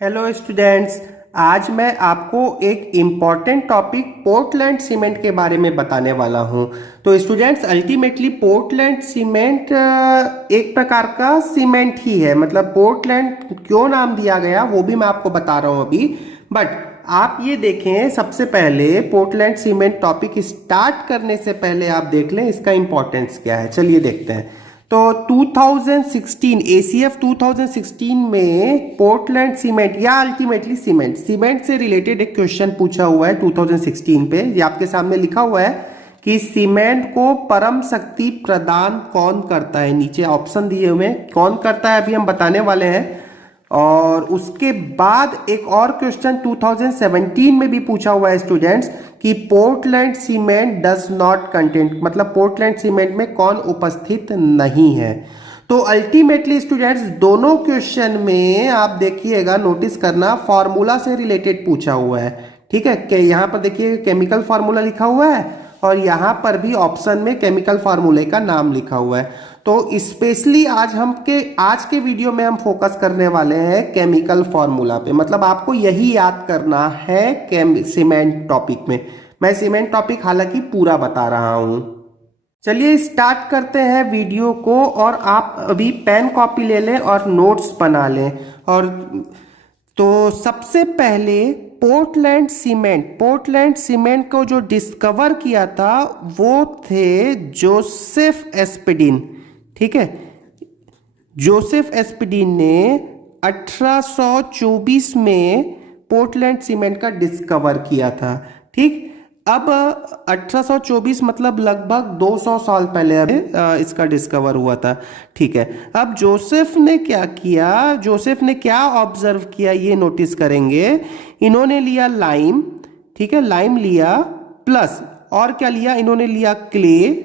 Hello students, आज मैं आपको एक इम्पॉर्टेंट टॉपिक पोर्टलैंड सीमेंट के बारे में बताने वाला हूं। तो स्टूडेंट्स, अल्टीमेटली पोर्टलैंड सीमेंट एक प्रकार का सीमेंट ही है। मतलब पोर्टलैंड क्यों नाम दिया गया वो भी मैं आपको बता रहा हूं अभी। बट आप ये देखें, सबसे पहले पोर्टलैंड सीमेंट टॉपिक स्टार्ट करने से पहले आप देख लें इसका इम्पोर्टेंस क्या है। चलिए देखते हैं। तो 2016 एसीएफ 2016 में पोर्टलैंड सीमेंट या अल्टीमेटली सीमेंट से रिलेटेड एक क्वेश्चन पूछा हुआ है 2016 पे। ये आपके सामने लिखा हुआ है कि सीमेंट को परम शक्ति प्रदान कौन करता है। नीचे ऑप्शन दिए हुए हैं, कौन करता है अभी हम बताने वाले हैं। और उसके बाद एक और क्वेश्चन 2017 में भी पूछा हुआ है स्टूडेंट्स कि Portland cement does not contain, मतलब पोर्टलैंड सीमेंट में कौन उपस्थित नहीं है। तो अल्टीमेटली स्टूडेंट्स दोनों क्वेश्चन में आप देखिएगा, नोटिस करना, फॉर्मूला से रिलेटेड पूछा हुआ है। ठीक है, कि यहाँ पर देखिए केमिकल फार्मूला लिखा हुआ है और यहाँ पर भी ऑप्शन में केमिकल फार्मूले का नाम लिखा हुआ है। तो स्पेशली आज के वीडियो में हम फोकस करने वाले हैं केमिकल फार्मूला पे। मतलब आपको यही याद करना है सीमेंट टॉपिक में। मैं सीमेंट टॉपिक हालांकि पूरा बता रहा हूं। चलिए स्टार्ट करते हैं वीडियो को, और आप अभी पेन कॉपी ले लें और नोट्स बना लें। और तो सबसे पहले पोर्टलैंड सीमेंट को जो डिस्कवर किया था वो थे जोसेफ एस्पेडिन। ठीक है, जोसेफ एस्पेडिन ने 1824 में पोर्टलैंड सीमेंट का डिस्कवर किया था। ठीक, अब 1824 मतलब लगभग 200 साल पहले इसका डिस्कवर हुआ था। ठीक है, अब जोसेफ ने क्या ऑब्जर्व किया ये नोटिस करेंगे। इन्होंने लिया लाइम, ठीक है, लाइम लिया, प्लस और क्या लिया, इन्होंने लिया क्ले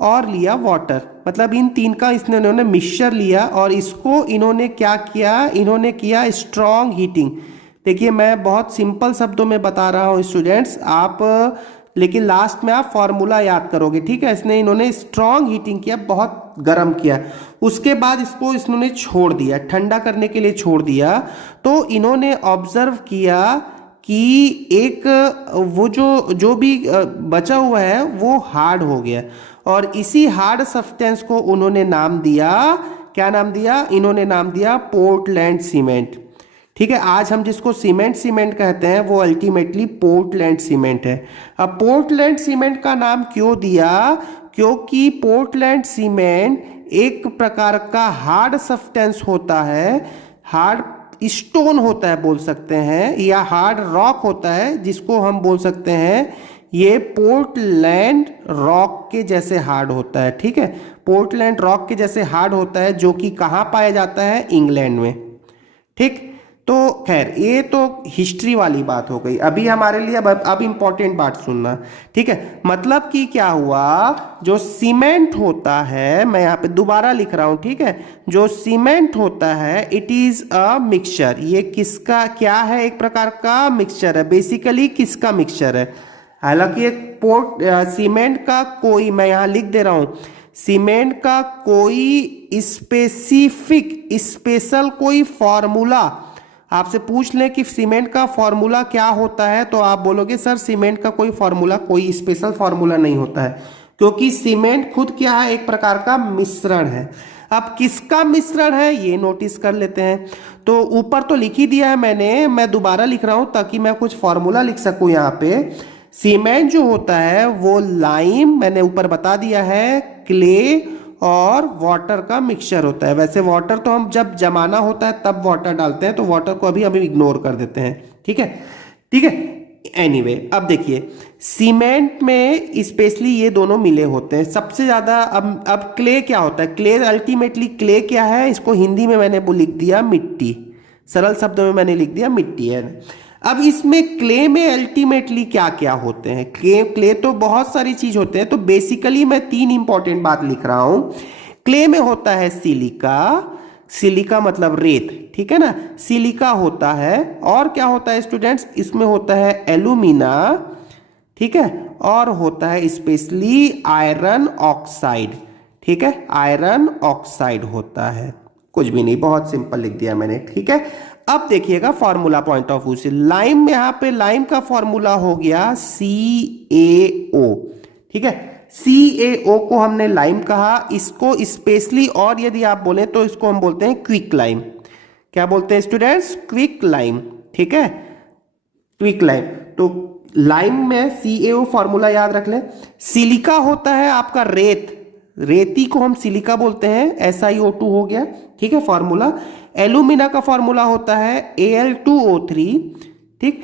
और लिया वाटर। मतलब इन तीन का इन्होंने मिक्सचर लिया और इसको इन्होंने क्या किया, इन्होंने किया स्ट्रॉन्ग हीटिंग। देखिए मैं बहुत सिंपल शब्दों में बता रहा हूँ स्टूडेंट्स, आप लेकिन लास्ट में आप फॉर्मूला याद करोगे। ठीक है, इन्होंने स्ट्रॉन्ग हीटिंग किया, बहुत गर्म किया। उसके बाद इसको इन्होंने छोड़ दिया, ठंडा करने के लिए छोड़ दिया। तो इन्होंने ऑब्जर्व किया कि एक वो जो भी बचा हुआ है वो हार्ड हो गया, और इसी हार्ड सब्सटेंस को उन्होंने नाम दिया, क्या नाम दिया, इन्होंने नाम दिया पोर्टलैंड सीमेंट। ठीक है, आज हम जिसको सीमेंट कहते हैं वो अल्टीमेटली पोर्टलैंड सीमेंट है। अब पोर्टलैंड सीमेंट का नाम क्यों दिया, क्योंकि पोर्टलैंड सीमेंट एक प्रकार का हार्ड सब्सटेंस होता है, हार्ड स्टोन होता है बोल सकते हैं, या हार्ड रॉक होता है जिसको हम बोल सकते हैं ये पोर्टलैंड रॉक के जैसे हार्ड होता है। ठीक है, पोर्टलैंड रॉक के जैसे हार्ड होता है, जो कि कहाँ पाया जाता है, इंग्लैंड में। ठीक, तो खैर ये तो हिस्ट्री वाली बात हो गई। अभी हमारे लिए अब इंपॉर्टेंट बात सुनना। ठीक है, मतलब कि क्या हुआ, जो सीमेंट होता है, मैं यहाँ पे दोबारा लिख रहा हूँ। ठीक है, जो सीमेंट होता है इट इज अ मिक्सचर। ये किसका क्या है, एक प्रकार का मिक्सचर है। बेसिकली किसका मिक्सचर है, हालांकि एक सीमेंट का कोई, मैं यहाँ लिख दे रहा हूँ, सीमेंट का कोई स्पेशल कोई फॉर्मूला आपसे पूछ लें कि सीमेंट का फॉर्मूला क्या होता है, तो आप बोलोगे सर सीमेंट का कोई फॉर्मूला, कोई स्पेशल फॉर्मूला नहीं होता है, क्योंकि सीमेंट खुद क्या है, एक प्रकार का मिश्रण है। अब किसका मिश्रण है ये नोटिस कर लेते हैं। तो ऊपर तो लिख ही दिया है मैंने, मैं दोबारा लिख रहा हूं ताकि मैं कुछ फॉर्मूला लिख सकूं। यहाँ पे सीमेंट जो होता है वो लाइम, मैंने ऊपर बता दिया है, क्ले और वाटर का मिक्सचर होता है। वैसे वाटर तो हम जब जमाना होता है तब वाटर डालते हैं, तो वाटर को अभी इग्नोर कर देते हैं। ठीक है, ठीक है, एनीवे अब देखिए सीमेंट में स्पेशली ये दोनों मिले होते हैं सबसे ज्यादा। अब क्ले क्या होता है, क्ले अल्टीमेटली क्ले क्या है, इसको हिंदी में मैंने वो लिख दिया मिट्टी, सरल शब्दों में मैंने लिख दिया मिट्टी है। अब इसमें क्ले में अल्टीमेटली क्या क्या होते हैं, क्ले तो बहुत सारी चीज होते हैं। तो बेसिकली मैं तीन इंपॉर्टेंट बात लिख रहा हूं। क्ले में होता है सिलिका मतलब रेत, ठीक है ना, सिलिका होता है। और क्या होता है स्टूडेंट्स, इसमें होता है एल्यूमिना, ठीक है, और होता है स्पेशली आयरन ऑक्साइड। ठीक है, आयरन ऑक्साइड होता है, कुछ भी नहीं, बहुत सिंपल लिख दिया मैंने। ठीक है, अब देखिएगा फॉर्मूला पॉइंट ऑफ व्यू से, लाइम में यहां पे लाइम का फॉर्मूला हो गया CaO, ठीक है। CaO को हमने लाइम कहा, इसको स्पेशली और यदि आप बोले तो इसको हम बोलते हैं क्विक लाइम। क्या बोलते हैं स्टूडेंट्स? क्विक लाइम, ठीक है, क्विक लाइम। तो लाइम में CaO फॉर्मूला याद रख लें। सिलिका होता है आपका रेत, रेती को हम सिलिका बोलते हैं, SiO2 हो गया, ठीक है फॉर्मूला। एल्यूमिना का फॉर्मूला होता है Al2O3, ठीक,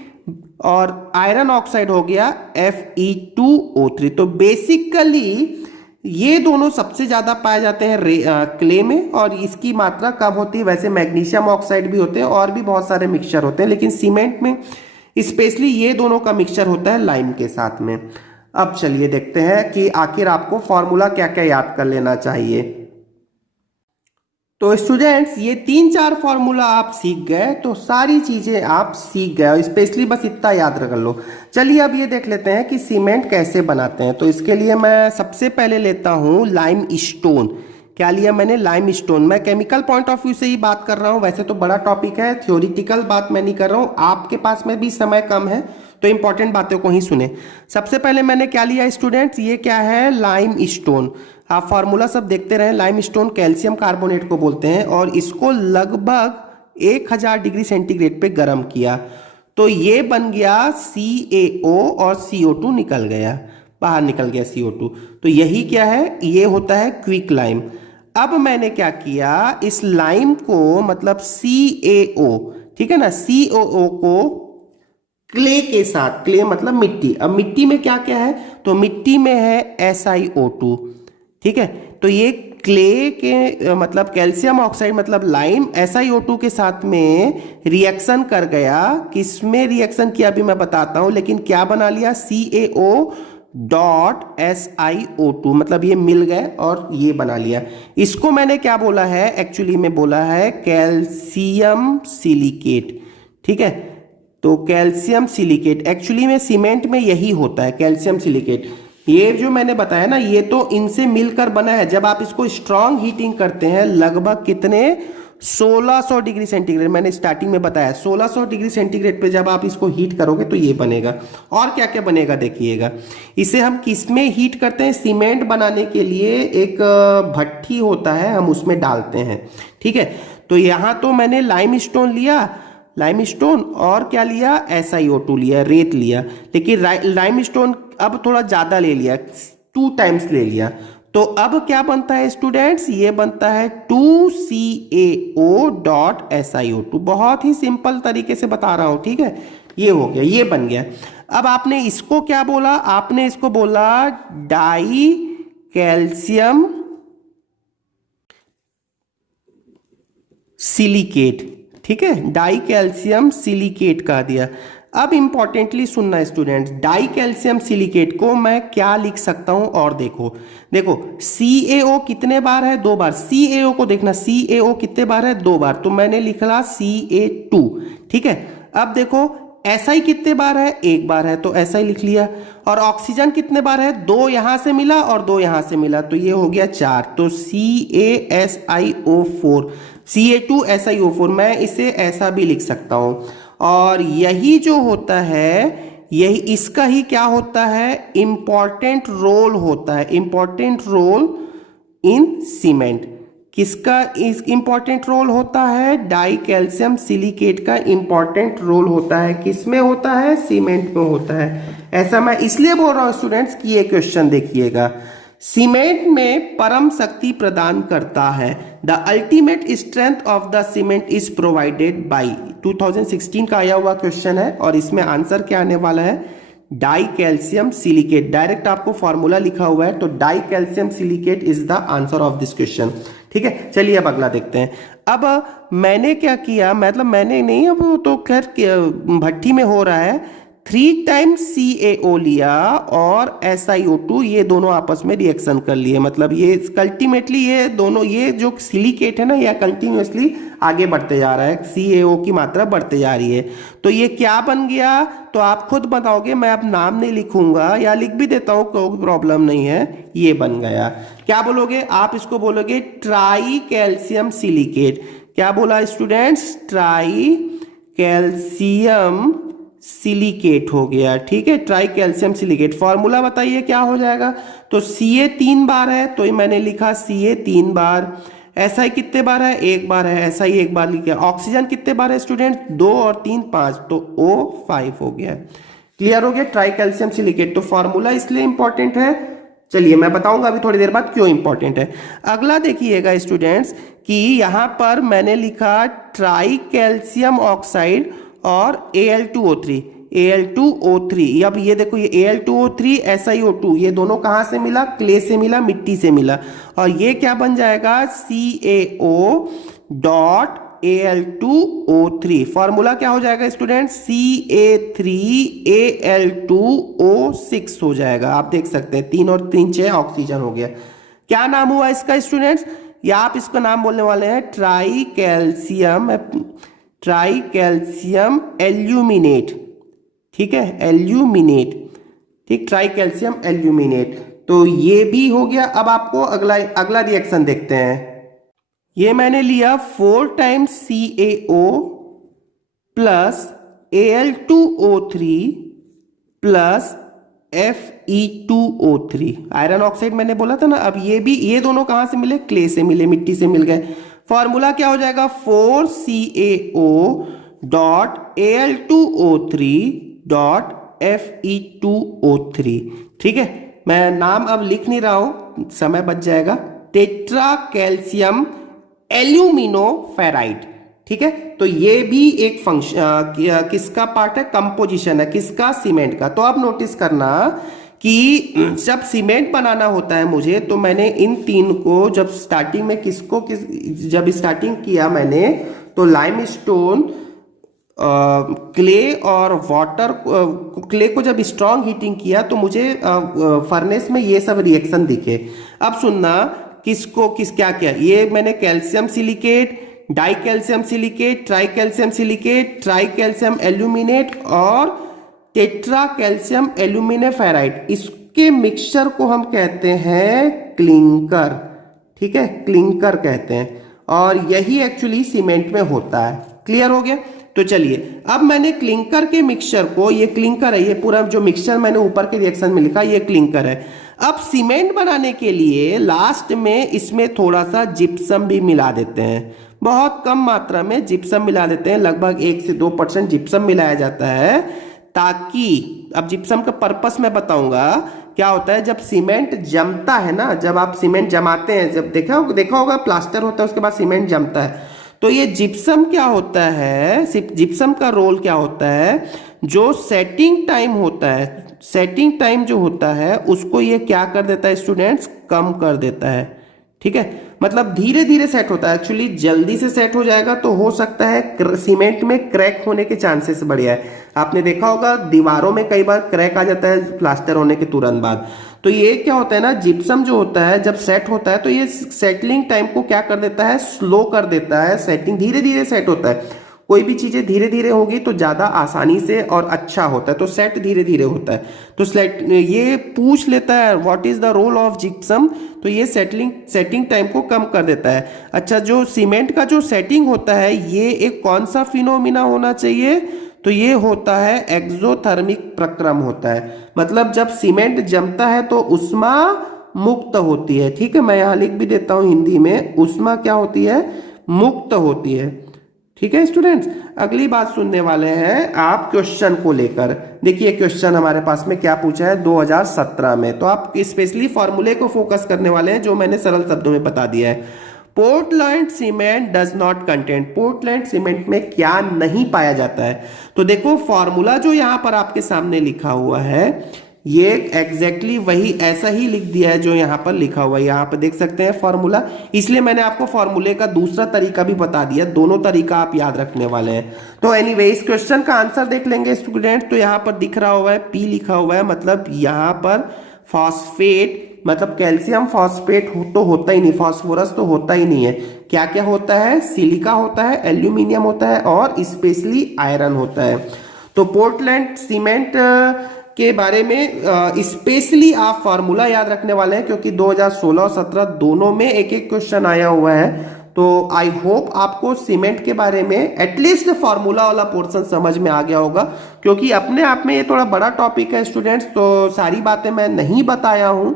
और आयरन ऑक्साइड हो गया Fe2O3। तो बेसिकली ये दोनों सबसे ज्यादा पाए जाते हैं क्ले में, और इसकी मात्रा कम होती है। वैसे मैग्नीशियम ऑक्साइड भी होते हैं और भी बहुत सारे मिक्सचर होते हैं, लेकिन सीमेंट में स्पेशली ये दोनों का मिक्सचर होता है लाइम के साथ में। अब चलिए देखते हैं कि आखिर आपको फॉर्मूला क्या क्या याद कर लेना चाहिए। तो स्टूडेंट्स ये 3-4 फॉर्मूला आप सीख गए तो सारी चीजें आप सीख गए, स्पेशली बस इतना याद रख लो। चलिए अब ये देख लेते हैं कि सीमेंट कैसे बनाते हैं। तो इसके लिए मैं सबसे पहले लेता हूं लाइम स्टोन। क्या लिया मैंने? Lime stone. मैं केमिकल पॉइंट ऑफ व्यू से ही बात कर रहा हूं, वैसे तो बड़ा टॉपिक है, थ्योरिटिकल बात मैं नहीं कर रहा हूं। आपके पास में भी समय कम है तो इंपॉर्टेंट बातों को ही सुने। सबसे पहले मैंने क्या लिया स्टूडेंट्स? ये क्या है? Lime stone. आप फॉर्मूला सब देखते रहे। लाइम स्टोन कैल्शियम कार्बोनेट को बोलते हैं, और इसको लगभग 1000 डिग्री सेंटीग्रेड पे गर्म किया तो ये बन गया CaO, और CO2 निकल गया, बाहर निकल गया CO2। तो यही क्या है? ये होता है क्विक लाइम। अब मैंने क्या किया, इस लाइम को मतलब CaO, ठीक है ना, CaO को क्ले के साथ, क्ले मतलब मिट्टी। अब मिट्टी में क्या क्या है? तो मिट्टी में है SiO2, ठीक है। तो ये क्ले के मतलब कैल्शियम ऑक्साइड मतलब लाइम SiO2 के साथ में रिएक्शन कर गया। किसमें रिएक्शन किया अभी मैं बताता हूं, लेकिन क्या बना लिया? CaO डॉट SiO2, मतलब ये मिल गए और ये बना लिया। इसको मैंने क्या बोला है? एक्चुअली में बोला है कैल्शियम सिलिकेट, ठीक है। तो कैल्शियम सिलिकेट एक्चुअली में सीमेंट में यही होता है, कैल्शियम सिलिकेट। ये जो मैंने बताया ना, ये तो इनसे मिलकर बना है। जब आप इसको स्ट्रांग हीटिंग करते हैं, लगभग कितने 1600 डिग्री सेंटीग्रेड, मैंने स्टार्टिंग में बताया 1600 डिग्री सेंटीग्रेड पे जब आप इसको हीट करोगे तो ये बनेगा। और क्या क्या बनेगा देखिएगा। इसे हम किस में हीट करते हैं? सीमेंट बनाने के लिए एक भट्ठी होता है, हम उसमें डालते हैं, ठीक है। तो यहां तो मैंने लाइम स्टोन लिया, लाइम स्टोन, और क्या लिया? SiO2 लिया, रेत लिया। लेकिन लाइम स्टोन अब थोड़ा ज्यादा ले लिया, 2 टाइम्स ले लिया। तो अब क्या बनता है स्टूडेंट्स? ये बनता है 2CaO डॉट SiO2। बहुत ही सिंपल तरीके से बता रहा हूं, ठीक है। ये हो गया, ये बन गया। अब आपने इसको क्या बोला? आपने इसको बोला डाई कैल्शियम सिलिकेट, ठीक है, डाई कैल्शियम सिलिकेट कह दिया। अब इंपॉर्टेंटली सुनना स्टूडेंट्स, डाई कैल्शियम सिलिकेट को मैं क्या लिख सकता हूं? और देखो देखो CaO कितने बार है? 2 बार। CaO को देखना, CaO कितने बार है? 2 बार। तो मैंने लिखा Ca2, ठीक है। अब देखो SI कितने बार है? 1 बार है, तो SI लिख लिया। और ऑक्सीजन कितने बार है? 2 यहां से मिला और 2 यहां से मिला, तो ये हो गया 4। तो CaSiO4, Ca2SiO4, मैं इसे ऐसा भी लिख सकता हूं। और यही जो होता है, यही इसका ही क्या होता है? इंपॉर्टेंट रोल होता है, इंपॉर्टेंट रोल इन सीमेंट। किसका इस इंपॉर्टेंट रोल होता है? डाई कैल्शियम सिलिकेट का इंपॉर्टेंट रोल होता है। किसमें होता है? सीमेंट में होता है। ऐसा मैं इसलिए बोल रहा हूं स्टूडेंट्स कि ये क्वेश्चन देखिएगा, सीमेंट में परम शक्ति प्रदान करता है। The ultimate strength of the cement is provided by, 2016 का आया हुआ क्वेश्चन है, और इसमें आंसर क्या आने वाला है? Die calcium silicate. डायरेक्ट आपको फॉर्मूला लिखा हुआ है, तो die calcium silicate is the answer of this question, ठीक है। चलिए अब अगला देखते हैं। अब मैंने क्या किया, मतलब मैंने नहीं, अब तो खैर भट्टी में हो रहा है। 3 टाइम्स CaO लिया और SiO2, ये दोनों आपस में रिएक्शन कर लिए। मतलब ये अल्टीमेटली ये दोनों, ये जो सिलिकेट है ना, ये कंटिन्यूअसली आगे बढ़ते जा रहा है, CaO की मात्रा बढ़ते जा रही है। तो ये क्या बन गया? तो आप खुद बताओगे, मैं अब नाम नहीं लिखूंगा, या लिख भी देता हूं, कोई प्रॉब्लम नहीं है। ये बन गया, क्या बोलोगे आप? इसको बोलोगे ट्राई कैल्शियम सिलिकेट। क्या बोला स्टूडेंट्स? ट्राई कैल्शियम सिलिकेट हो गया। ठीक है, ट्राई कैल्शियम सिलिकेट। फॉर्मूला बताइए क्या हो जाएगा। तो Ca 3 बार है तो ये मैंने लिखा Ca 3 बार। SI कितने बार है, 1 बार है, SI 1 बार लिखा। ऑक्सीजन कितने बार है स्टूडेंट, 2 और 3 5, तो O5 हो गया। क्लियर हो गया, ट्राई कैल्शियम सिलिकेट। तो फॉर्मूला इसलिए इंपॉर्टेंट है, चलिए मैं बताऊंगा अभी थोड़ी देर बाद क्यों इंपॉर्टेंट है। अगला देखिएगा स्टूडेंट्स कि यहां पर मैंने लिखा ट्राई कैल्शियम ऑक्साइड और Al2O3, Al2O3। अब ये देखो, ये Al2O3 SiO2 ये दोनों कहां से मिला, क्ले से मिला, मिट्टी से मिला। और ये क्या बन जाएगा, CaO डॉट Al2O3। फॉर्मूला क्या हो जाएगा स्टूडेंट, Ca3Al2O6 हो जाएगा। आप देख सकते हैं 3 और 3 6 ऑक्सीजन हो गया। क्या नाम हुआ इसका स्टूडेंट्स, या आप इसका नाम बोलने वाले हैं ट्राई कैल्शियम एल्यूमिनेट। ठीक है, एल्यूमिनेट। ठीक, ट्राई कैल्शियम एल्यूमिनेट। तो ये भी हो गया। अब आपको अगला रिएक्शन देखते हैं। ये मैंने लिया 4 times CaO plus Al2O3 plus Fe2O3। Iron oxide मैंने बोला था ना। अब ये दोनों कहां से मिले, क्ले से मिले, मिट्टी से मिल गए। फॉर्मूला क्या हो जाएगा, 4CaO dot Al2O3 dot Fe2O3। ठीक है, मैं नाम अब लिख नहीं रहा हूं, समय बच जाएगा। Tetra calcium alumino ferrite. ठीक है, तो ये भी एक फंक्शन किसका पार्ट है, कंपोजिशन है, किसका, सीमेंट का। तो आप नोटिस करना कि जब सीमेंट बनाना होता है मुझे, तो मैंने इन 3 को जब स्टार्टिंग में जब स्टार्टिंग किया मैंने, तो लाइमस्टोन, क्ले और वाटर, क्ले को जब स्ट्रॉन्ग हीटिंग किया तो मुझे फर्नेस में ये सब रिएक्शन दिखे। अब सुनना क्या क्या, ये मैंने calcium silicate, die calcium silicate, try calcium silicate, try calcium aluminate और टेट्रा कैल्शियम एल्यूमिने फेराइड, इसके मिक्सचर को हम कहते हैं क्लिंकर। ठीक है, क्लिंकर कहते हैं, और यही एक्चुअली सीमेंट में होता है। क्लियर हो गया। तो चलिए, अब मैंने क्लिंकर के मिक्सचर को, ये क्लिंकर है, ये पूरा जो मिक्सचर मैंने ऊपर के रिएक्शन में लिखा ये क्लिंकर है। अब सीमेंट बनाने के लिए लास्ट में इसमें थोड़ा सा जिप्सम भी मिला देते हैं, बहुत कम मात्रा में जिप्सम मिला देते हैं, लगभग 1 से 2% जिप्सम मिलाया जाता है, ताकि, अब जिप्सम का पर्पस मैं बताऊंगा क्या होता है। जब सीमेंट जमता है ना, जब आप सीमेंट जमाते हैं, जब देखा होगा प्लास्टर होता है उसके बाद सीमेंट जमता है, तो ये जिप्सम क्या होता है, जिप्सम का रोल क्या होता है, जो सेटिंग टाइम होता है, सेटिंग टाइम जो होता है उसको ये क्या कर देता है स्टूडेंट्स, कम कर देता है। ठीक है, मतलब धीरे धीरे सेट होता है। एक्चुअली जल्दी से सेट हो जाएगा तो हो सकता है सीमेंट में क्रैक होने के चांसेस बढ़िया है। आपने देखा होगा दीवारों में कई बार क्रैक आ जाता है प्लास्टर होने के तुरंत बाद। तो ये क्या होता है ना, जिप्सम जो होता है जब सेट होता है तो ये सेटलिंग टाइम को क्या कर देता है, स्लो कर देता है। सेटिंग धीरे धीरे सेट होता है, कोई भी चीजें धीरे धीरे होगी तो ज्यादा आसानी से और अच्छा होता है, तो सेट धीरे धीरे होता है। तो ये पूछ लेता है what is the role of gypsum, तो ये सेटिंग टाइम को कम कर देता है। अच्छा, जो सीमेंट का जो सेटिंग होता है ये एक कौन सा फिनोमिना होना चाहिए, तो ये होता है एक्सोथर्मिक प्रक्रम होता है। मतलब जब सीमेंट जमता है तो उष्मा मुक्त होती है। ठीक है, मैं यहां लिख भी देता हूं हिंदी में, उष्मा क्या होती है, मुक्त होती है। ठीक है स्टूडेंट्स, अगली बात सुनने वाले हैं आप क्वेश्चन को लेकर। देखिए क्वेश्चन हमारे पास में क्या पूछा है 2017 में, तो आप स्पेशली फॉर्मूले को फोकस करने वाले हैं जो मैंने सरल शब्दों में बता दिया है। Portland cement does not content, Portland cement में क्या नहीं पाया जाता है। तो देखो फॉर्मूला जो यहां पर आपके सामने लिखा हुआ है ये एग्जैक्टली वही ऐसा ही लिख दिया है जो यहां पर लिखा हुआ है। यहां पर देख सकते हैं फॉर्मूला, इसलिए मैंने आपको फॉर्मूले का दूसरा तरीका भी बता दिया, दोनों तरीका आप याद रखने वाले हैं। तो एनीवे इस क्वेश्चन का आंसर देख लेंगे स्टूडेंट। तो यहां पर दिख रहा हुआ है P लिखा हुआ है, मतलब यहां पर फॉस्फेट, मतलब कैल्शियम फॉस्फेट तो होता ही नहीं, फास्फोरस तो होता ही नहीं है। क्या क्या होता है, सिलिका होता है, एल्यूमिनियम होता है और स्पेशली आयरन होता है। तो पोर्टलैंड सीमेंट के बारे में स्पेशली आप फार्मूला याद रखने वाले हैं, क्योंकि 2016 और 17 दोनों में एक एक क्वेश्चन आया हुआ है। तो आई होप आपको सीमेंट के बारे में एटलीस्ट फॉर्मूला वाला पोर्शन समझ में आ गया होगा, क्योंकि अपने आप में ये थोड़ा बड़ा टॉपिक है स्टूडेंट्स, तो सारी बातें मैं नहीं बताया हूं,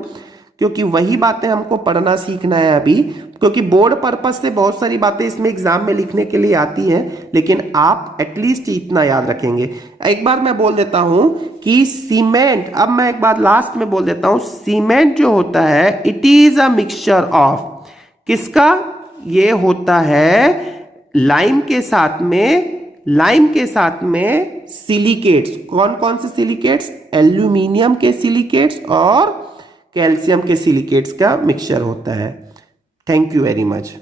क्योंकि वही बातें हमको पढ़ना सीखना है अभी, क्योंकि बोर्ड पर्पस से बहुत सारी बातें इसमें एग्जाम में लिखने के लिए आती हैं, लेकिन आप एटलीस्ट इतना याद रखेंगे। एक बार मैं बोल देता हूं कि सीमेंट, अब मैं एक बार लास्ट में बोल देता हूं, सीमेंट जो होता है it is a mixture of, किसका, ये होता है लाइम के साथ में सिलिकेट्स। कौन कौन से सिलिकेट्स, एल्यूमिनियम के सिलिकेट्स और कैल्शियम के सिलिकेट्स का मिक्सचर होता है। Thank you very much.